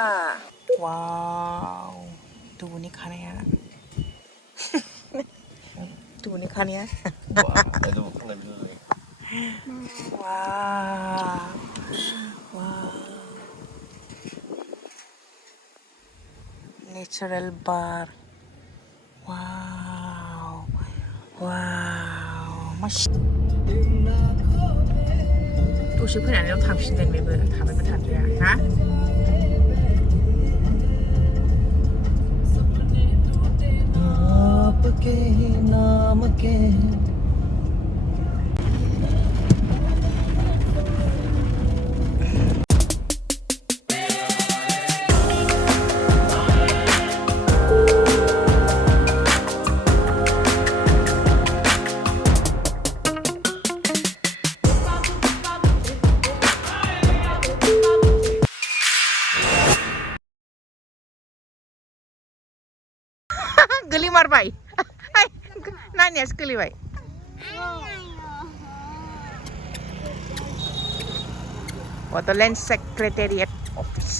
Wow. Tuh ni खानाया. Tuh ni खानाया. Wow. Wow. Natural bar. Wow. Wow. Mas. दसे फैनानै जों थांफिनगोन बेबो थाबायबो थांजाया ना आपके नाम के गोलीमारबाय नानियासो गोलैबाय Banainw Secretariat office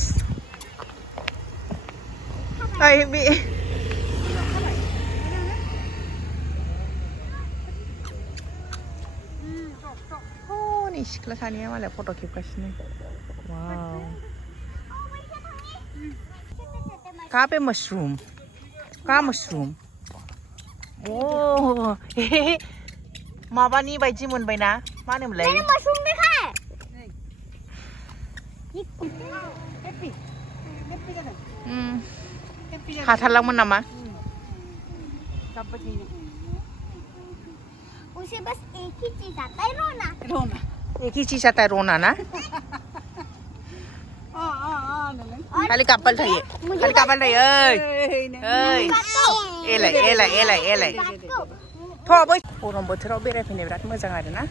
ओइ बे हनै सिख्ला सानैया मालाय फट' खेबगासिनो वाव कहाँ पे मशरूम कहाँ मशरूम Oh, माबानि बायदि मोनबायना मा होनोमोनलाय मशरूम देखा है हाथारलांमोन नामा उसे बस एक ही चीज आता है रोना एक ही चीज आता है रोना ना खालि कापल थायो ओइ एलाय थ' बै गरम बोथोराव बेरायफैनो बिराद मोजां आरोना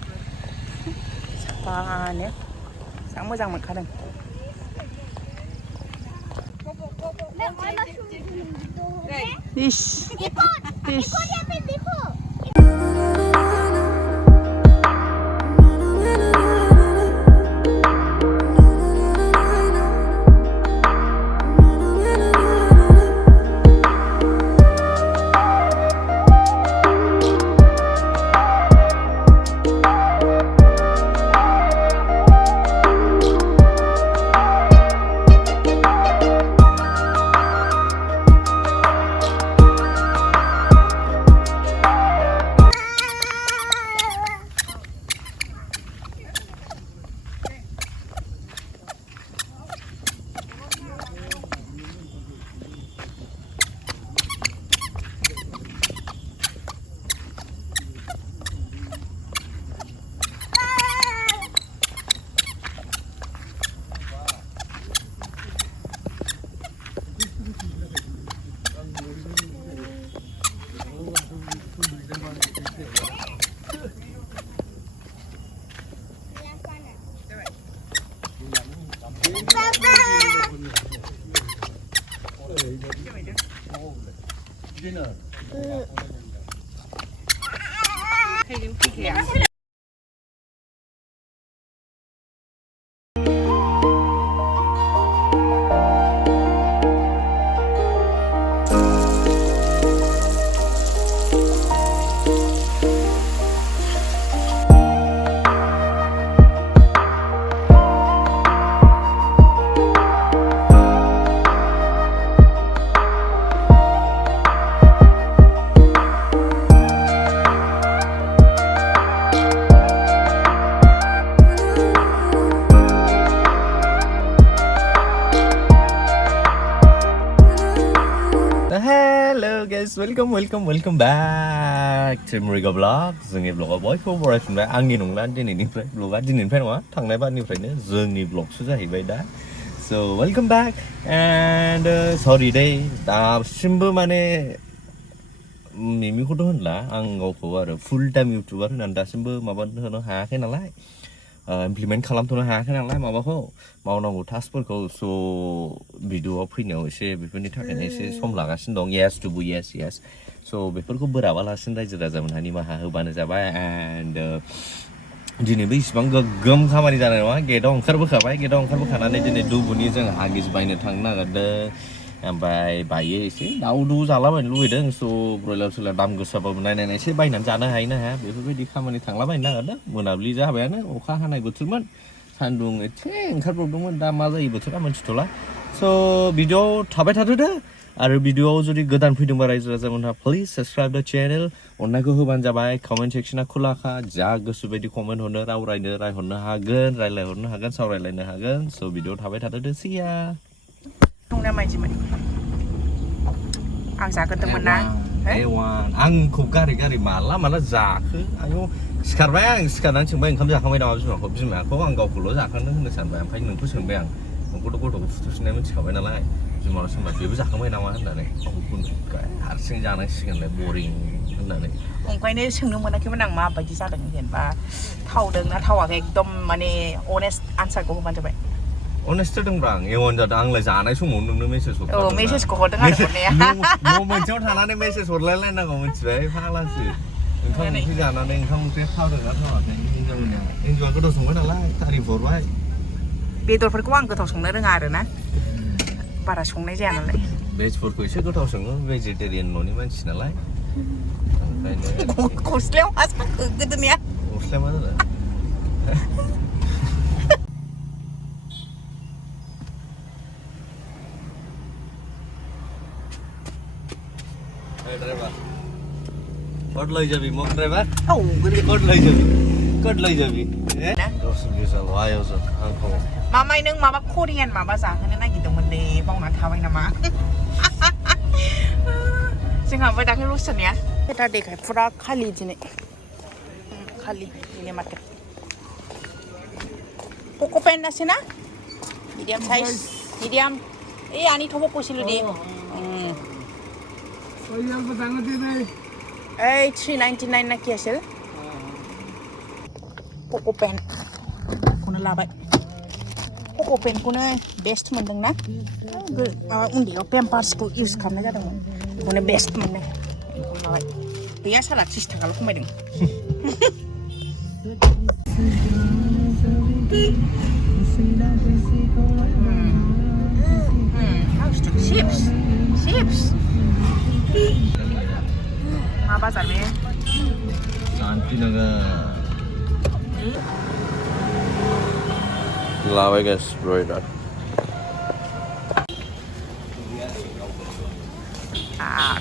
साफानो जा मोजां मोनखादों इस Hello guys, welcome back to Mrigo vlog. जोंनि vlogआ बयखौबो बरायफिनबाय आंनि नंला दिनैनिफ्राय vlogआ दिनैनिफ्राय नङा थांनाय बारनिफ्रायनो जोंनि vlogसो जाहैबाय दा so welcome back and sorry day दासिमबो माने मिमिखौथ' होनला आं गावखौ आरो full time youtuber होननानै दासिमबो माबानो होनो हायाखै नालाय इमप्लिमेन्ट खालामथ'नो हायाखै नालाय माबाखौ मावनांगौ टास्कफोरखौ स' भिडिअ'आव फैनायाव एसे बेफोरनि थाखायनो एसे सम लागासिनो दं yes स' बेफोरखौ बोराबालासिनो रायजो राजामोनहा निमाहा होबानो जाबाय and दिनैबो इसिबां गोग्गोम खामानि जानाय नङा गेटआव ओंखारबोखाबाय गेटआव ओंखारबोखानानै दिनै दुबुनि जों हागिस बायनो थांनो नागिरदों ओमफ्राय बायो एसे दाउ जालाबायनो लुबैदों स' ब्रयलार सयलार दाम गोसाबाबो नायनानै एसे बायनानै जानो हायो ना हाया बेफोरबायदि खामानि थांलाबायनो नागिरदों मोनाबिलि जाबायानो अखा हानाय बोथोरमोन सान्दुं एसे ओंखारब्रबदोंमोन दा मा जायो बोथोरा मिथिथ'ला स' भिडिअ'आव थाबाय थादो दे आरो भिडिअ'आव जुदि गोदान फैदोंबा रायजो राजामोनहा प्लिज साबस्क्राइब द चेनेल अननायखौ होबानो जाबाय कमेन्ट सेक्सना खुलाखा जा गोसो बायदि कमेन्ट हरनो रायहरनो हागोन रायलायहरनो हागोन सावरायलायनो हागोन स' भिडिअ'आव थाबाय थादो दे सिया संनाया मायदिमोन आं जाग्रोदोंमोन ना आंखौ गारि माला जाखो आयौ सिखारबाय आं सिखारनानै सोंबाय ओंखाम जाखांबाय नामा बिमाखौ आं गावखौल' जाखांदों होननो सानबाय ओमफ्राय नोंखौ सोंबाय आं नोंखौथ' गथ'खौ फुथुसिनाय मिथिखाबाय नालाय बिमानाव सोंबाय बेबो जाखांबाय नामा होननानै हारसिं जानांसिगोनलाय बरिं होननानै ओंखायनो सोंनो मोनाखैमोन आं माबायदि जादों जेनेबा थावदों ना थावाखै एकदम माने अनेस्ट आनसारखौ होबानो जाबाय अनेस्ट होदोंब्रा आं एवन जादों आंलाय जानाय समाव नोंनो मेसेज हरदों औ मेसेजखौ हरदों आरो हरनाया न' मोनसेयाव थानानै मेसेज हरलायलायनांगौ मिथिबाय फाग्लासो ओंखाम ओंख्रि जानानै ओंखाम ओंख्रिया थावदों ना थावाखै हिन्जावआ गोथाव संबाय नालाय तारिफ हरबाय बेदरफोरखौ आं गोथाव संनो रोङा आरो ना बारा संनाय जाया नालाय भेजफोरखौ एसे गोथाव सङो भेजिटेरियान न'नि मानसि नालाय ओंखायनो गस्लायाव मा गोदोनिया गस्लाया मा जादों ड्राइभार कट लई जाबि मग ड्राइभार औ गोदो कट लई जाबि दस बिसाल' आयौसो आंखौ मामाय नों माबा करियान माबा जाहोनो नागिरदोंमोनलै बावना थाबाय नामा जोंहाबो दाख्लै लस जानाया सेटारडेखाय फुरा खालि दिनै मार्केट क'क'पेन আছে না মিডিয়াম সাইজ মিডিয়াম এই আনি থব কৈছিলো দে এই 399 না কি আছিল क'क'पेन खौनो लाबाय क'क'पेनखौनो बेस्ट मोनदोंना माबा उन्दैयाव पेम्पार्सखौ इउज खालामनाय जादोंमोन बेखौनो बेस्ट मोनदों बेखौनो लाबाय गैया साला 30 थाखाल' खमायदों चिप्स मा बाजार बे शान्तिनगर लाबाय गाइस ब्रयलार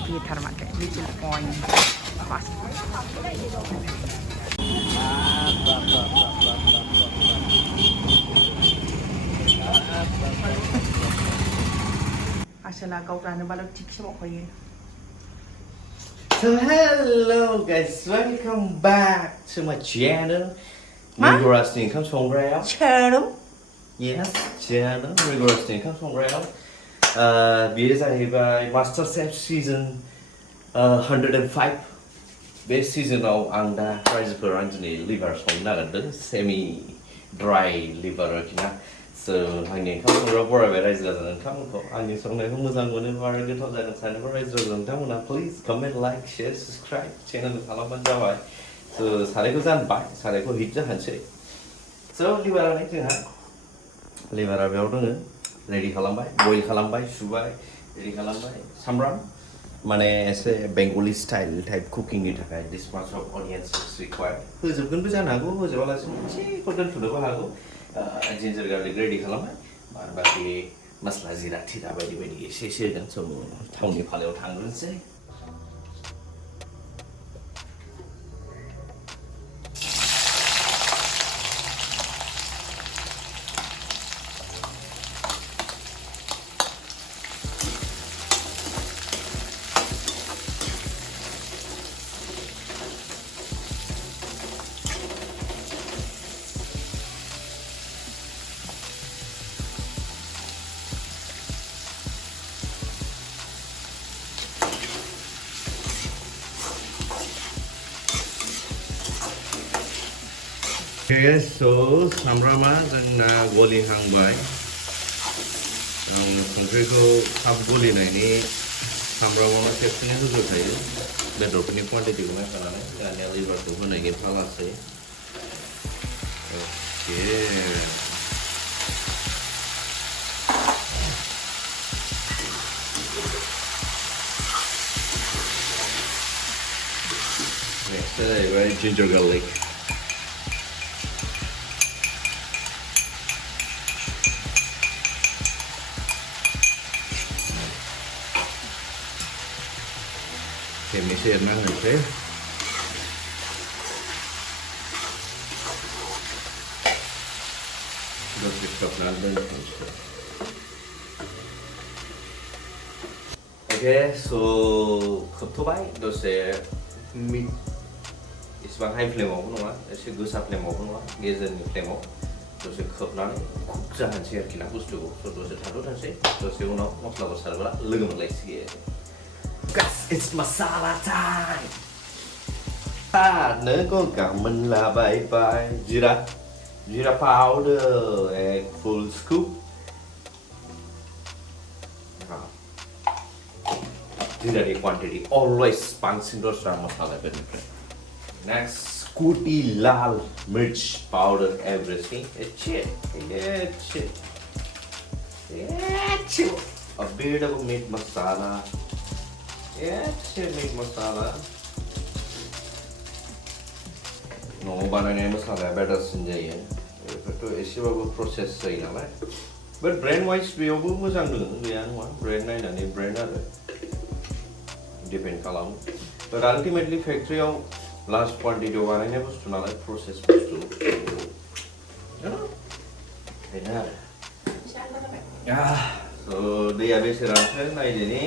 Peter माथे लिटिल पॉइंट आसला गावरानोबाल' थिगसे मावखायो So hello guys, welcome back to my channel. Rigorous income songrayaw. Channel? Yes, channel. Rigorous income songrayaw. Beer जाहैबाय Master Chef season 105. बे seasonआव आं दा रायजोफोर आं दिनै liver संनो नागिरदों semi dry liver आरोखिना. So आंनि ओंखाम संग्रा बरायबाय रायजो राजानो ओंखामखौ आंनि संनायखौ मोजां मोनो आरो गोथाव जागोन सानोबा रायजो राजा नोंथांमोना please comment like share subscribe channel खालामबानो जाबाय so सारायखौ जानबाय सारायखौ हिट जाहोनसै so लिभारानो जोंहा लिभारा बेयाव दङ रेडि खालामबाय बयल खालामबाय सुबाय रेडि खालामबाय सामब्राम माने एसे बेंगली स्टाइल टाइप कुकिंनि थाखाय दिस माच अफ अनियन्स इज रिक्वायर्ड होजोबगोनबो जानो हागौ होजोबालासिनो एसेखौ दोनथ'नोबो हागौ जिन्जार गार्लिक रेडि खालामबाय आरो बाखि मस्ला जिरा थिरा बायदि बायदि एसे होगोन स' थावनि फालायाव थांग्रोनोसै Okay, so सामब्रामा जोंना गलिहांबाय संख्रिखौ थाब गलिनायनि सामब्रामाव खेबसेनो होजोबखायो बेदरफोरनि क्वान्टिटिखौ नायखानानै दानिया लिभारखौ होनायनि फालासै Okay. Next, right, ginger garlic. Okay, mình sẽ mang này thế. Được việc tập làm bên. Okay, so खोबथ'बाय दसे इसेबां हाइ फ्लेमावबो नङा एसे गोसा फ्लेमावबो नङा गेजेरनि फ्लेमाव दसे खोबनानै कुक जाहोनसै आरोखि ना बुस्थुखौ स' दसे थाथ'थोंसै दसे उनाव मस्लाफोर सारब्ला लोगो मोनलायसिगोन Guys, it's masala time! Nớ cả mình là bye Jira powder and full scoop. Jira quantity always puncing those masala benefit. Next, Scooty Lal Mirch powder everything. It's it. A bit of meat masala. Meat masala. No, Banainw masala better sinjaya. Itu esebabu process sayi nalar. But brand wise beyaवबो मोजां दङ गैया नङा brand नायनानै brand आरो depend खालामो. But ultimately factory आव large quantity आव बानायनाय बुस्थु नालाय process बुस्थु. बेनो आरो. So दैया बेसे रानखो नायदिनि.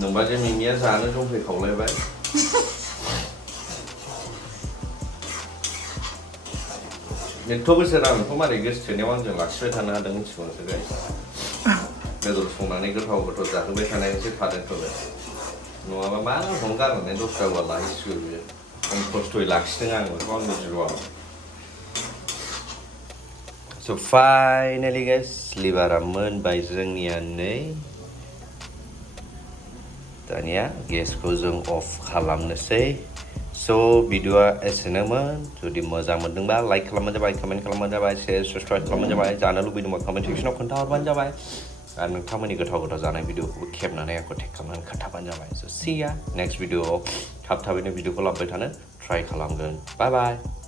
नोंबा जे मिमिया जानो दंफैखावलायबाय एथ' बोसोर आं बेखौ मारै गोसो थोनायाव आंजों लाखिबाय थानो हादों मिथिगौ नोंसोर गाइस बेदर संनानै गोथाव जाहोबाय थानायावसो थादोंथ'बाय नङाबा मा नामखौनो गारनानै दस्रा औवा लाहैसिगौ बियो आं खस्थ'यै लाखिदों आं बेखौ आं मिथिगौ So finally guys लिभारा मोनबाय जोंनिया नै दानिया गेसखौ जों अफ खालामनोसै So भिडिअआ एसेनोमोन जुदि मोजां मोनदोंबा लाइक खालामबानो जाबाय कमेन्ट खालामबानो जाबाय शेयार साबस्क्राइब खालामबानो जाबाय जानो लुबैदोंबा कमेन्ट सेक्सनाव खोन्थाहरबानो जाबाय आरो नोंथांमोननि गोथाव जानाय भिडिअखौबो खेबनानै आंखौ टेग खालामनानै खोन्थाबानो जाबाय So see ya next भिडिअआव थाबैनो भिडिअखौ लाबोबाय थानो ट्राइ खालामगोन Bye bye